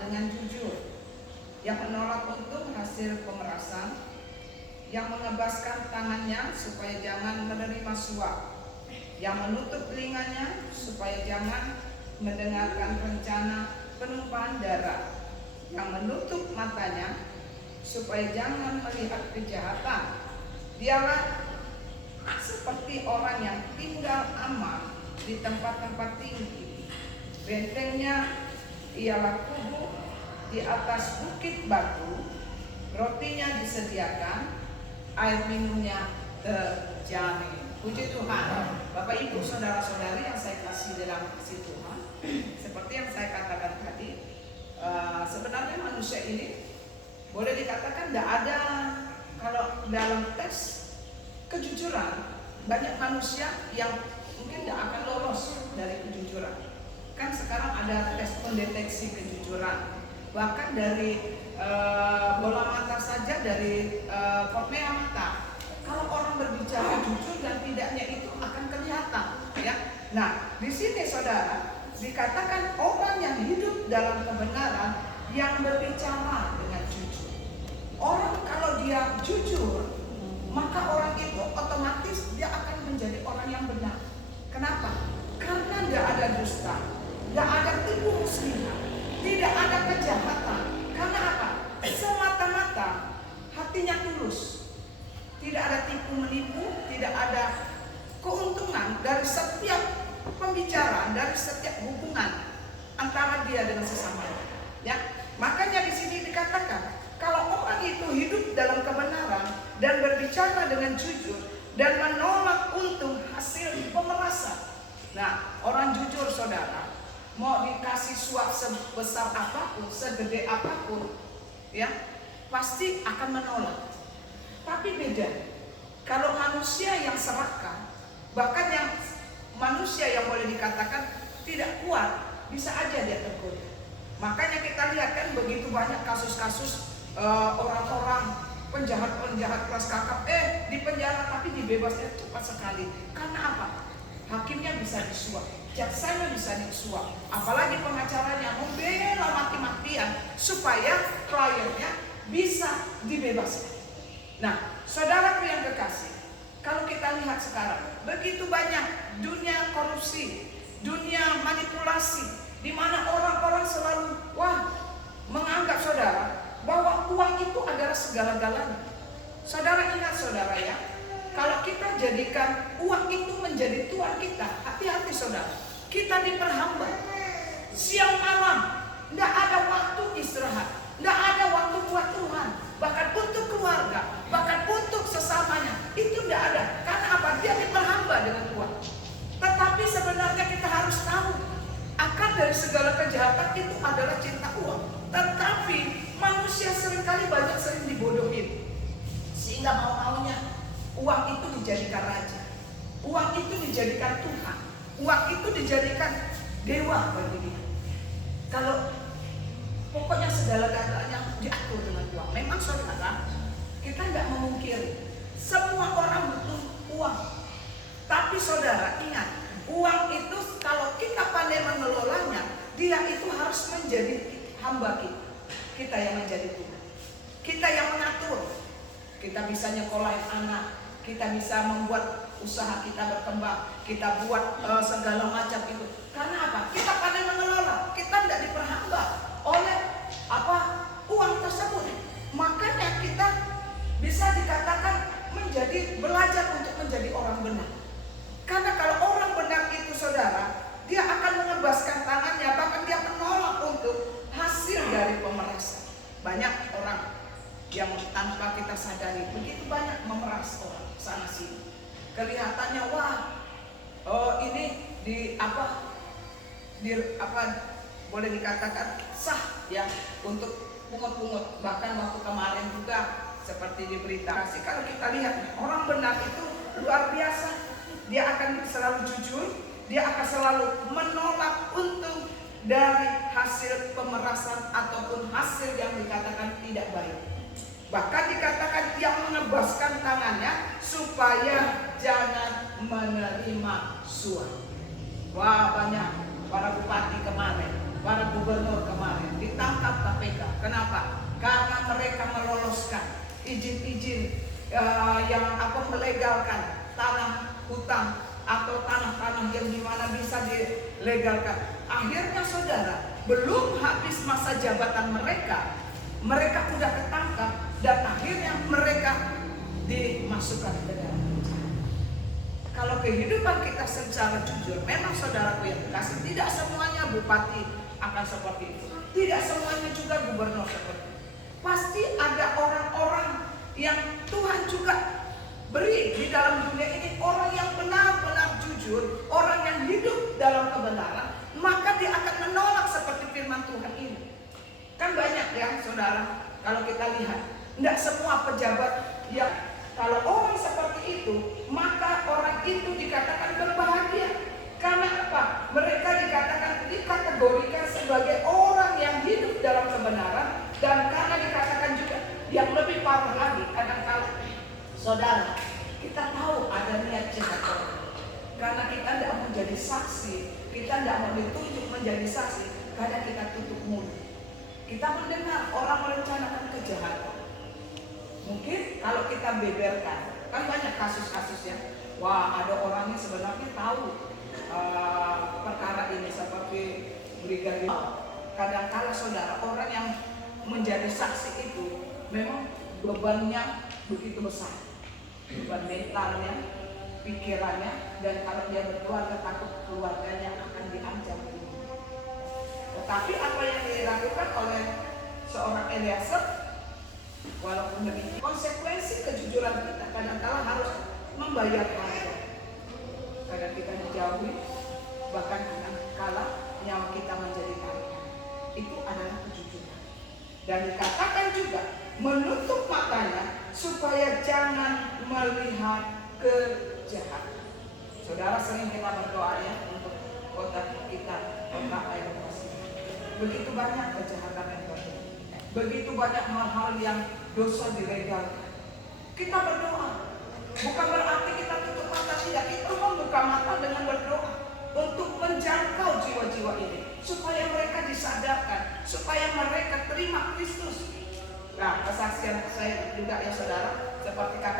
dengan jujur, yang menolak untung hasil pemerasan, yang mengebaskan tangannya supaya jangan menerima suap, yang menutup telinganya supaya jangan mendengarkan rencana penumpahan darah, yang menutup matanya supaya jangan melihat kejahatan. Dialah seperti orang yang tinggal aman di tempat-tempat tinggi. Bentengnya ialah kubu di atas bukit batu, rotinya disediakan, air minumnya terjamin. Puji Tuhan. Bapak Ibu saudara-saudari yang saya kasih dalam kasih Tuhan, seperti yang saya katakan tadi, sebenarnya manusia ini boleh dikatakan tidak ada, kalau dalam tes kejujuran banyak manusia yang mungkin tidak akan lolos dari kejujuran. Kan sekarang ada tes pendeteksi kejujuran, bahkan dari bola mata saja, dari kornea mata. Kalau orang berbicara jujur dan tidaknya itu akan kelihatan, ya. Nah, di sini saudara dikatakan orang yang hidup dalam kebenaran, yang berbicara dengan jujur. Orang kalau dia jujur, maka orang itu otomatis dia akan menjadi orang yang benar. Kenapa? Karena tidak ada dusta, tidak ada tipu muslihat, tidak ada kejahatan. Karena apa? Semata-mata hatinya tulus. Tidak ada tipu menipu, tidak ada keuntungan dari setiap pembicaraan, dari setiap hubungan antara dia dengan sesamanya. Ya, makanya di sini dikatakan kalau orang itu hidup dalam kebenaran dan berbicara dengan jujur dan menolak untung hasil pemerasan. Nah, orang jujur saudara, mau dikasih suap sebesar apapun, segede apapun, ya, pasti akan menolak. Tapi beda kalau manusia yang serakah, bahkan yang manusia yang boleh dikatakan tidak kuat, bisa aja dia tergoda. Makanya kita lihat kan begitu banyak kasus-kasus orang-orang penjahat-penjahat kelas kakap di penjara tapi dibebasnya cepat sekali. Karena apa? Hakimnya bisa disuap, jaksanya bisa disuap, apalagi pengacaranya membela mati-matian supaya kliennya bisa dibebaskan. Nah, saudaraku yang kekasih, kalau kita lihat sekarang begitu banyak dunia korupsi, dunia manipulasi, di mana orang-orang selalu menganggap saudara bahwa uang itu adalah segala-galanya. Saudara ingat saudara ya, kalau kita jadikan uang itu menjadi tuan kita, hati-hati saudara, kita diperhamba siang malam, tidak ada waktu istirahat, tidak ada waktu buat Tuhan, bahkan untuk keluarga, bahkan untuk sesamanya, itu tidak ada. Karena apa? Dia diperhamba dengan uang. Tetapi sebenarnya kita harus tahu, akar dari segala kejahatan itu adalah cinta uang. Tetapi manusia seringkali sering dibodohin, sehingga mau-maunya uang itu dijadikan raja, uang itu dijadikan Tuhan, uang itu dijadikan dewa bagi dia. Kalau pokoknya segala-galanya diatur dengan uang. Memang saudara, kita tidak memungkiri semua orang butuh uang. Tapi saudara ingat, uang itu kalau kita pandai mengelolanya, dia itu harus menjadi hamba kita. Kita yang menjadi Tuhan, kita yang mengatur. Kita bisa nyekolahin anak, kita bisa membuat usaha kita berkembang, kita buat segala macam itu. Karena apa? Kita pandai mengelola, kita tidak diperhamba oleh uang tersebut. Makanya kita bisa dikatakan belajar untuk menjadi orang benar. Karena kalau orang benar itu saudara, dia akan mengebaskan tangannya, bahkan dia menolak untuk hasil dari pemerasan. Banyak orang yang tanpa kita sadari begitu banyak memeras orang sana sini. Kelihatannya ini boleh dikatakan sah ya untuk pungut-pungut. Bahkan waktu kemarin juga seperti di berita. Kalau kita lihat orang benar itu luar biasa. Dia akan selalu jujur, dia akan selalu menolak untung dari hasil pemerasan ataupun hasil yang dikatakan tidak baik. Bahkan dikatakan yang mengebaskan tangannya supaya jangan menerima suap. Banyak para bupati kemarin, para gubernur kemarin ditangkap izin-izin yang melegalkan tanah hutang atau tanah-tanah yang dimana bisa dilegalkan. Akhirnya saudara, belum habis masa jabatan mereka sudah ketangkap dan akhirnya mereka dimasukkan ke dalam penjara. Kalau kehidupan kita secara jujur, memang saudaraku yang kasih, tidak semuanya bupati akan seperti itu, tidak semuanya juga gubernur seperti itu. Pasti ada orang-orang yang Tuhan juga beri di dalam dunia ini, orang yang benar-benar jujur, orang yang hidup dalam kebenaran, maka dia akan menolak seperti firman Tuhan ini. Kan banyak ya saudara, kalau kita lihat, tidak semua pejabat yang kalau orang seperti itu, maka orang itu dikatakan berbahagia. Karena apa? Mereka dikategorikan sebagai orang yang hidup dalam kebenaran, dan karena dikatakan juga yang lebih parah lagi, kadang-kadang saudara, kita tahu ada niat jahat orang. Karena kita tidak mau jadi saksi, kita tidak mau ditunjuk menjadi saksi, kadang kita tutup mulut. Kita mendengar orang merencanakan kejahatan. Mungkin kalau kita beberkan, kan banyak kasus-kasusnya. Wah, ada orangnya sebenarnya tahu perkara ini seperti brigadir. Kadang-kala saudara, orang yang menjadi saksi itu memang bebannya begitu besar, beban mentalnya, pikirannya, dan kalau dia berkeluarga takut keluarganya akan diancam. Tetapi apa yang dilakukan oleh seorang Eliezer, walaupun demikian, konsekuensi kejujuran kita kadang-kala harus membayar harga. Kadang kita dijauhi, bahkan kadang-kala nyawa kita menjadi taruhan. Itu adalah kejujuran. Dan dikatakan juga menutup matanya supaya jangan melihat kejahatan. Saudara, sering kita berdoa ya untuk kota kita, kota air bersih. Begitu banyak kejahatan yang terjadi, begitu banyak hal-hal yang dosa dilegalkan. Kita berdoa, bukan berarti kita tutup mata, tidak. Kita membuka mata dengan berdoa untuk menjangkau jiwa-jiwa ini, supaya mereka disadarkan, supaya mereka terima Kristus. Nah, kesaksian saya juga ya saudara, seperti kakak